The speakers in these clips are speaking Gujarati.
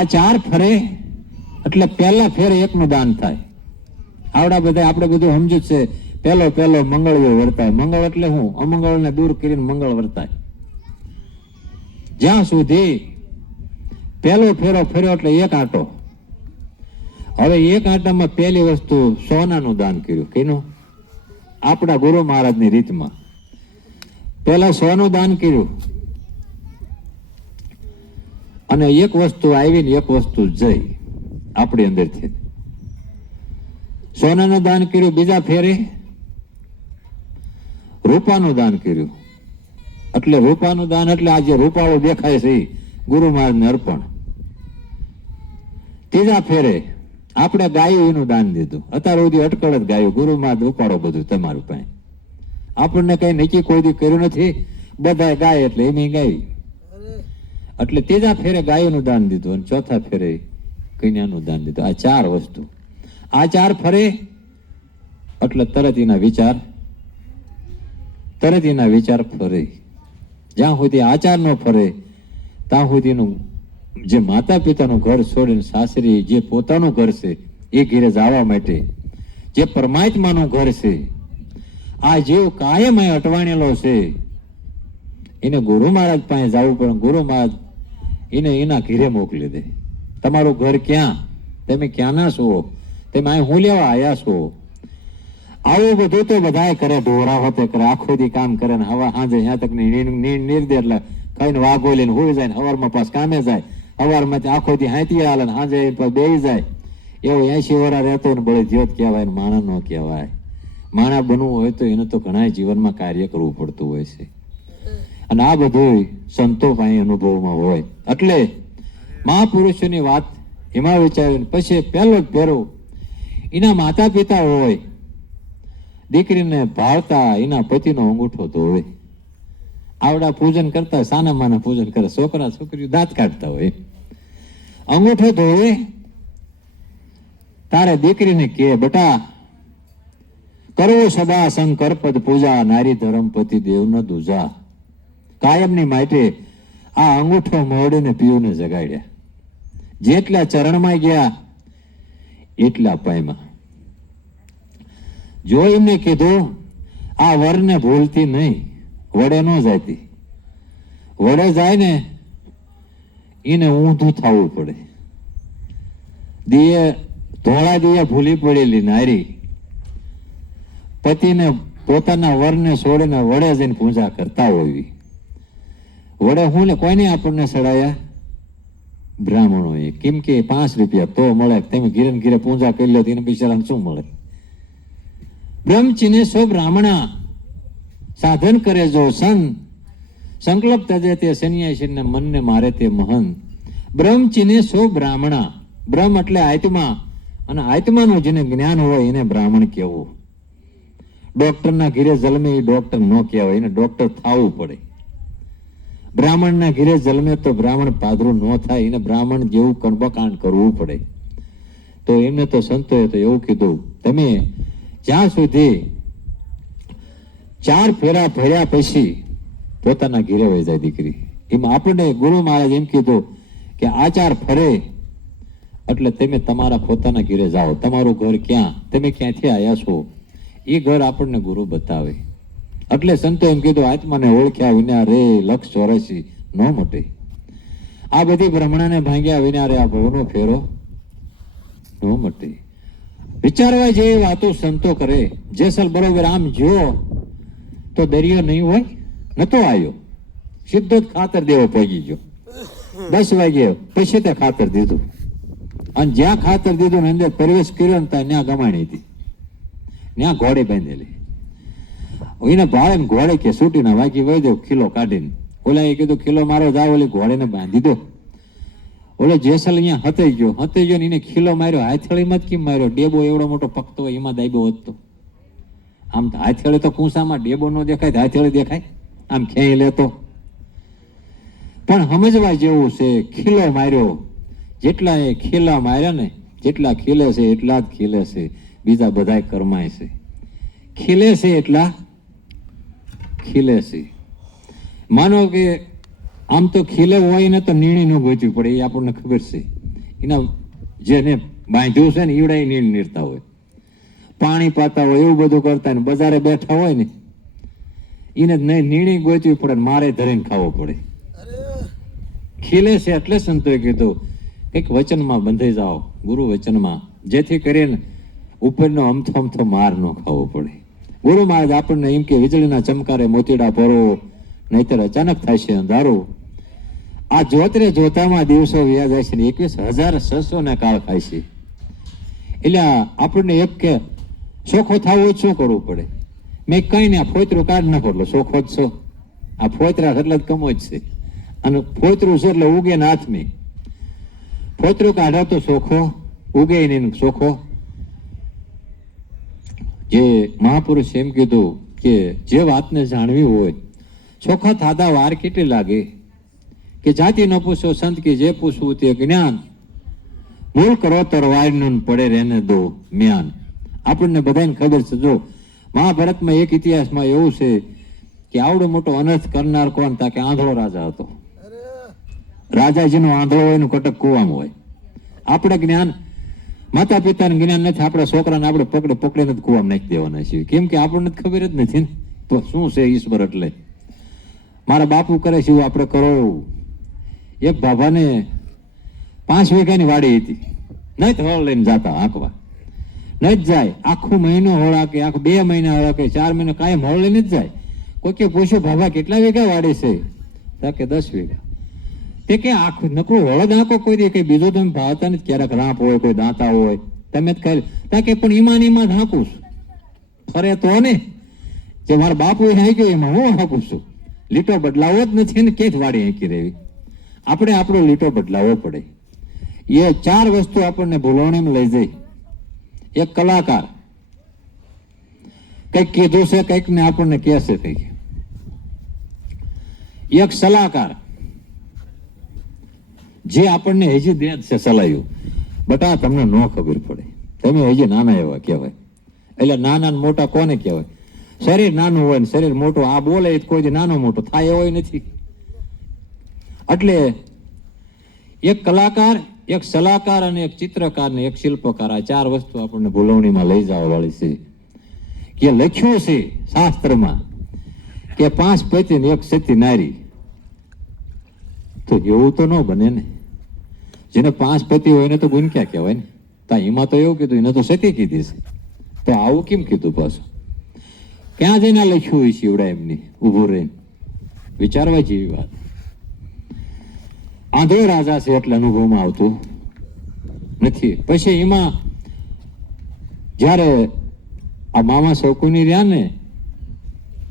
આ ચાર ફરે એટલે પહેલા ફેરે એકનું દાન થાય. આવડા બધા આપણે બધું સમજુ છે. પહેલો મંગળીઓ વર્તાય. મંગળ એટલે હું? અમંગળને દૂર કરીને મંગળ વર્તાય. જ્યાં સુધી પહેલો ફેરો ફર્યો એટલે એક આંટો. હવે એક આંટામાં પહેલી વસ્તુ સોનાનું દાન કર્યું. કેનું? આપણા ગુરુ મહારાજની રીતમાં પહેલા સોનું દાન કર્યું, અને એક વસ્તુ આવી ને એક વસ્તુ જઈ આપણી અંદરથી. સોનાનું દાન કર્યું. બીજા ફેરે રૂપાનું દાન કર્યું. એટલે રૂપાનું દાન એટલે આ જે રૂપાળું દેખાય છે એ ગુરુ મહારાજને અર્પણ. ત્રીજા ફેરે આપણે ગાયું એનું દાન દીધું. અત્યારે સુધી અટકળ જ ગાયું. ગુરુ મહારાજ ઉપાડો બધું તમારું પાસે. આપણને કઈ નક્કી કોઈ દી કર્યું નથી. બધા ગાય એટલે એમ ગાય. એટલે ત્રીજા ફેરે ગાયોનું દાન દીધું અને ચોથા ફેરે કન્યાનું દાન દીધું. આ ચાર વસ્તુ. આ ચાર ફરે એટલે તરત એના વિચાર ફરે. જ્યાં સુધી આચાર ન ફરે ત્યાં સુધીનું જે માતા પિતાનું ઘર છોડીને સાસરી જે પોતાનું ઘર છે એ ઘેરે જવા માટે જે પરમાત્માનું ઘર છે, આ જેવ કાયમ અટવાણેલો છે, એને ગુરુ મહારાજ પાસે જવું પડે. ગુરુ મહારાજ એને એના ઘેરે મોકલી દે. તમારું ઘર ક્યાં? તમે ક્યાંના છો? તમે અહીં હું લેવા આવ્યા છો? આવું બધું તો બધા કરે. ઢોરા હોતે કરે, આખો દી કામ કરે ને હવા સાંજે ત્યાં તક નિર્દે એટલે ખાઈને વાઘો લઈને હોઈ જાય ને સવારમાં પાસ કામે જાય. સવારમાં આખો દી હાંતી હાલે ને સાંજે બેસી જાય. એવો 80 વર્ષ રહેતો ને બળે જ્યોત કહેવાય ને માણા ન કહેવાય. માણા બનવું હોય તો એને તો ઘણા જીવનમાં કાર્ય કરવું પડતું હોય છે. અને આ બધું સંતો પાસે અનુભવમાં હોય. એટલે મહાપુરુષોની વાત એમાં વિચાર્યું. પછી પહેલો જ ફેરો એના માતા પિતા હોય, દીકરીને ભાળતા એના પતિનો અંગૂઠો ધોવે. આવડા પૂજન કરતા, સાના માના પૂજન કરે. છોકરા છોકરીઓ દાંત કાઢતા હોય. અંગૂઠો ધોવે તારે દીકરીને કે બેટા કરવો સદા શંકર પદ પૂજા, નારી ધર્મ પતિ દેવ ન દૂજા. કાયમની માટે આ અંગૂઠો મોડીને પીયુને જગાડ્યા. જેટલા ચરણમાં ગયા એટલા પાયમાં. જો એમને કીધું આ વરને ભૂલતી નહીં, વડે ન જાયતી. વડે જાય ને એને ઊંધું થવું પડે. દિયે ધોળા દિયે ભૂલી પડેલી નારી પતિને પોતાના વરને છોડીને વડે જઈને પૂજા કરતા હોય. વડે હું ને કોઈને આપણને સડાયા? બ્રાહ્મણોએ. કેમ કે 5 રૂપિયા તો મળે. તમે ઘીરે ઘીરે પૂજા કરી લો એને બિચારાને શું મળે? બ્રહ્મચિને સો બ્રાહ્મણા સાધન કરે જો સન, સંકલ્પ તજે તે સન્યાસીને મનને મારે તે મહન. બ્રહ્મચિને સો બ્રાહ્મણા. બ્રહ્મ એટલે આત્મા, અને આત્માનું જેને જ્ઞાન હોય એને બ્રાહ્મણ કહેવું. ડોક્ટરના ઘીરે જન્મે એ ડોક્ટર ન કહેવાય, એને ડોક્ટર થવું પડે. બ્રાહ્મણના ઘીરે જન્મે તો બ્રાહ્મણ પાદરું ન થાય, એને બ્રાહ્મણ જેવું કર્મકાંડ કરવું પડે. તો એમને તો સંતોએ તો એવું કીધું, તમે જ્યાં સુધી 4 ફેરા ફર્યા પછી પોતાના ઘેરે વહી જાય દીકરી. એમાં આપણને ગુરુ મહારાજ એમ કીધું કે આ 4 ફરે એટલે તમે તમારા પોતાના ઘેરે જાઓ. તમારું ઘર ક્યાં? તમે ક્યાંથી આવ્યા છો? એ ઘર આપણને ગુરુ બતાવે. એટલે સંતો એમ કીધું આત્માને ઓળખ્યા વિના રે 184 ન મટે. આ બધી બ્રહ્મણાને ભાંગ્યા વિના રે આ ભવનો ફેરો ન મટે. વિચારવા જેવી વાતો સંતો કરે. જેસલ બરોબર આમ જો તો દરિયો નહીં હોય, નતો આવ્યો. સીધો જ ખાતર દેવો પહોંચી ગયો. 10 વાગે પછી તે ખાતર દીધું, અને જ્યાં ખાતર દીધું ને અંદર પ્રવેશ કર્યો ને ત્યાં ગમાણી હતી. ત્યાં ઘોડે બાંધેલી. એને ભાળે ને ઘોડે કે સૂટીના વાગી વહી દો ખીલો કાઢીને. ઓલા એ કીધું ખીલો મારો જાવ, ઓલી ઘોડેને બાંધી દો. ઓલો જેસલ અહીંયા હતાઈ ગયો ને એને ખીલો માર્યો. હાથેળીમાં જ કેમ માર્યો? ડેબો એવડો મોટો પકતો હોય એમાં દાયબો વધતો. આમ હાથેળી તો કુંસામાં ડેબો ન દેખાય, હાથેળી દેખાય આમ ખેંચી લેતો. પણ સમજવા જેવું છે. ખીલો માર્યો. જેટલા એ ખીલા માર્યા ને, જેટલા ખીલે છે એટલા જ ખીલે છે. બીજા બધા કરમાય છે. ખીલે છે એટલા ખીલે છે. માનો કે આમ તો ખીલે હોય ને તો નીણી ન ગોચવી પડે, એ આપણને ખબર છે. એના જેને બાંધ્યું છે ને ઈવડા નીણ નીરતા હોય, પાણી પાતા હોય, એવું બધું કરતા ને બજારે બેઠા હોય ને એને નીણી ગોચવી પડે, મારે ધરીને ખાવો પડે. ખીલે છે એટલે સંતોએ કીધું કંઈક વચનમાં બંધાઈ જાઓ, ગુરુ વચનમાં, જેથી કરીને ઉપરનો અમથો અમથો માર ન ખાવો પડે. ગુરુ મહારાજ આપણને એમ કે વીજળીના ચમકારે મોતીડા ભરો, નહીતર અચાનક થાય છે અંધારું. આ જોતરે જોતામાં દિવસો વ્યા જાય છે ને 21,600 ના કાળ ખાય છે. એટલે આપણને એક કે ચોખ્ખો થવો જ શું કરવું પડે? મેં કઈ ને આ ફોતરું કાઢ નાખો એટલે ચોખ્ખો જ છો. આ ફોતરા એટલે જ કમો જ છે, અને ફોતરું છે એટલે ઉગે ને હાથમાં. ફોતરું કાઢો તો ચોખ્ખો, ઉગે નહીં ચોખ્ખો. જે મહાપુરુષ એમ કીધું કે જે વાતને જાણવી હોય, ચોખ્ખા થાતા વાર કેટલી લાગે, કે જાતિ ન પૂછો સંત કે જે પૂછવું તે જ્ઞાન, મૂળ કરો તર વાયનું પડે રેને દો જ્ઞાન. આપણને બધાને ખબર છે. જો મહાભારતમાં એક ઇતિહાસમાં એવું છે કે આવડો મોટો અનર્થ કરનાર કોણ તા કે આંધળો રાજા હતો. રાજાજીનો આંધળો હોય નું કટક કુવામાં હોય. આપણે જ્ઞાન, માતા પિતાને જ્ઞાન નથી, આપણા છોકરાને આપણે પકડીને જ કુવામાં નાખી દેવાના છીએ. કેમ કે આપણને ખબર જ નથી ને તો શું છે ઈશ્વર. એટલે મારા બાપુ કરે છે એવું આપણે કરો. એક બાબાને 5 વીઘાની વાડી હતી, નહીં તો હળ લઈને જતા આંકવા, નહીં જ જાય. આખો મહિનો હળા કે આખો 2 મહિના હળા કે 4 મહિના કાયમ હળ લઈને જ જાય. કોઈ કે પૂછ્યું બાબા કેટલા વીઘા વાડી છે? તા કે 10 વીઘા. તે કે આખું નકરું હળદ આંકો કોઈ દે કઈ બીજું તમે ભાવતા નથી? ક્યારેક રાપ હોય, કોઈ દાંતા હોય, તમે જ ખાઈ. તા કે પણ ઈમાં જ હાંકું છું. ફરે તો ને જે મારા બાપુ એ હાંક્યો એમાં હું હાંકું છું. લીટો બદલાવો જ નથી ને કે જ વાડી હાંકી રહેવી. આપણે આપણો લીટો બદલાવવો પડે. એ 4 વસ્તુ આપણને ભૂલવણીમાં લઈ જાય. એક કલાકાર કંઈક કીધું છે, કંઈક ને આપણને કહેશે કંઈક. એક સલાહકાર જે આપણને હજી દે છે સલાહ્યું, બટા તમને ન ખબર પડે, તમે હજી નાના એવા કહેવાય. એટલે નાના મોટા કોને કહેવાય? શરીર નાનું હોય ને શરીર મોટું, આ બોલે કોઈ નાનો મોટો થાય એવો નથી. એટલે એક કલાકાર, એક સલાહકાર અને એક ચિત્રકાર ને એક શિલ્પકાર, આ 4 વસ્તુ આપણને ભૂલવણીમાં લઈ જવા વાળી છે. કે લખ્યું છે શાસ્ત્રમાં કે 5 પતિ ને 1 સતી નારી. તો એવું તો ન બને ને. જેને 5 પતિ હોય એને તો ગુંક્યા કહેવાય ને. તા એમાં તો એવું કીધું, એને તો સતી કીધી છે. તો આવું કેમ કીધું પાછું? ક્યાં જઈને લખ્યું હોય છે એવડા એમની ઉભું રહીને? વિચારવા જેવી વાત. આંધળો રાજા છે એટલે અનુભવમાં આવતું નથી. પછી એમાં જયારે આ મામા શૌકુની રહ્યા ને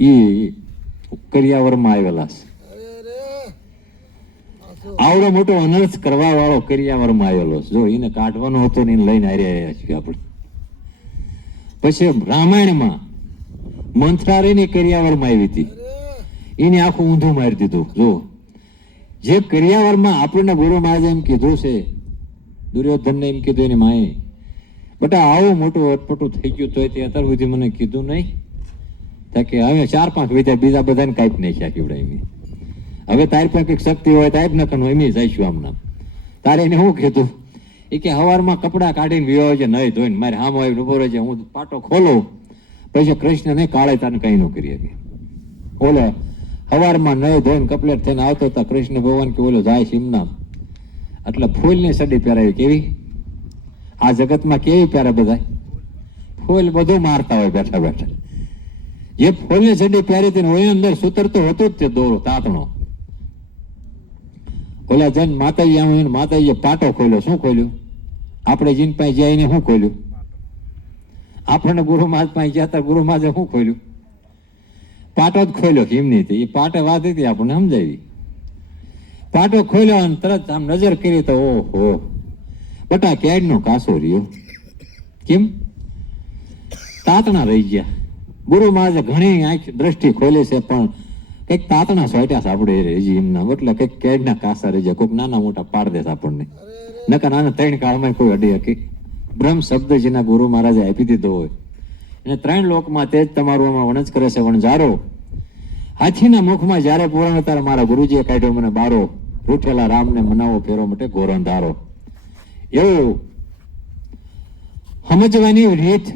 એ કરિયાવરમાં આવેલા છે. આવડો મોટો અનર્થ કરવા વાળો કરિયાવરમાં આવેલો છે. જો એને કાઢવાનો હતો ને એને લઈને આવ્યા છીએ આપણે. પછી રામાયણમાં મંથરારીની કરિયાવરમાં આવી હતી, એને આખું ઊંધું મારી દીધું. જો જે કરિયાવરમાં આપણને ગુરુ મહારાજે એમ કીધું છે, દુર્યોધનને એમ કીધું એની માએ, બટા આવું મોટું અટપટું થઈ ગયું તો અત્યાર સુધી મને કીધું નહીં. કે હવે 4-5 વિદ્યા બીજા બધાને કાંઈક નાખ્યા કેવડા એમ. હવે તારી પાસે કંઈક શક્તિ હોય તો આપ નકનું એમ જઈશું આમ નામ. તારે એને શું કીધું? એ કે હવારમાં કપડાં કાઢીને વિયો છે, નહીં ધોઈને મારે હામો આવી ઉભો રહે છે, હું પાટો ખોલું પછી કૃષ્ણને કાળે તાને કંઈ ન કરી શકે. ઓલો હવારમાં નહીં ધોઈને કપલેટ થઈને આવતો હતા કૃષ્ણ ભગવાન કે ઓલો જાય સિમનામ, એટલે ફૂલની સડી પહેરાવી. કેવી આ જગતમાં કેવી પહેરે બધા? ફૂલ બધું મારતા હોય બેઠા બેઠા. જે ફૂલની સડી પહેરી હતી ને અંદર સૂતર તો હતું જ તે દોરો તાતણો. ઓલા જઈને માતાજી આમ માતાજીએ પાટો ખોલ્યો. શું ખોલ્યું? આપણે જીન પાસે જઈને શું ખોલ્યું? આપણને ગુરુ મહારાજ પાસે ગયા હતા, ગુરુ મહારાજે શું ખોલ્યું? પાટો જ ખોલ્યો. એમની એ પાટે વાત હતી આપણને સમજાવી. પાટો ખોલ્યો અને તરત આમ નજર કરી તો ઓહો બટા કેડનો કાસો રહ્યો. કેમ? તાતણા રહી ગયા. ગુરુ મહારાજે ઘણી આંખ દ્રષ્ટિ ખોલી છે પણ કંઈક તાતણા સોટ્યા આપણે હજી એમના, એટલે કંઈક કેડના કાસા રહી જાય. કોઈક નાના મોટા પાડ દેશે આપણને. નકર નાના 3 કાળમાં કોઈ અડી હકી. બ્રહ્મ શબ્દ જેના ગુરુ મહારાજે આપી દીધો હોય એને 3 લોકમાં તે જ તમારું આમાં વણજ કરે છે વણજારો. હાથીના મુખમાં જયારે પુરાણ ત્યારે મારા ગુરુજીએ કાઢ્યો મને બારો, રૂઠેલા રામને મનાવો ફેરો માટે ગોરંધારો. એવું સમજવાની રીત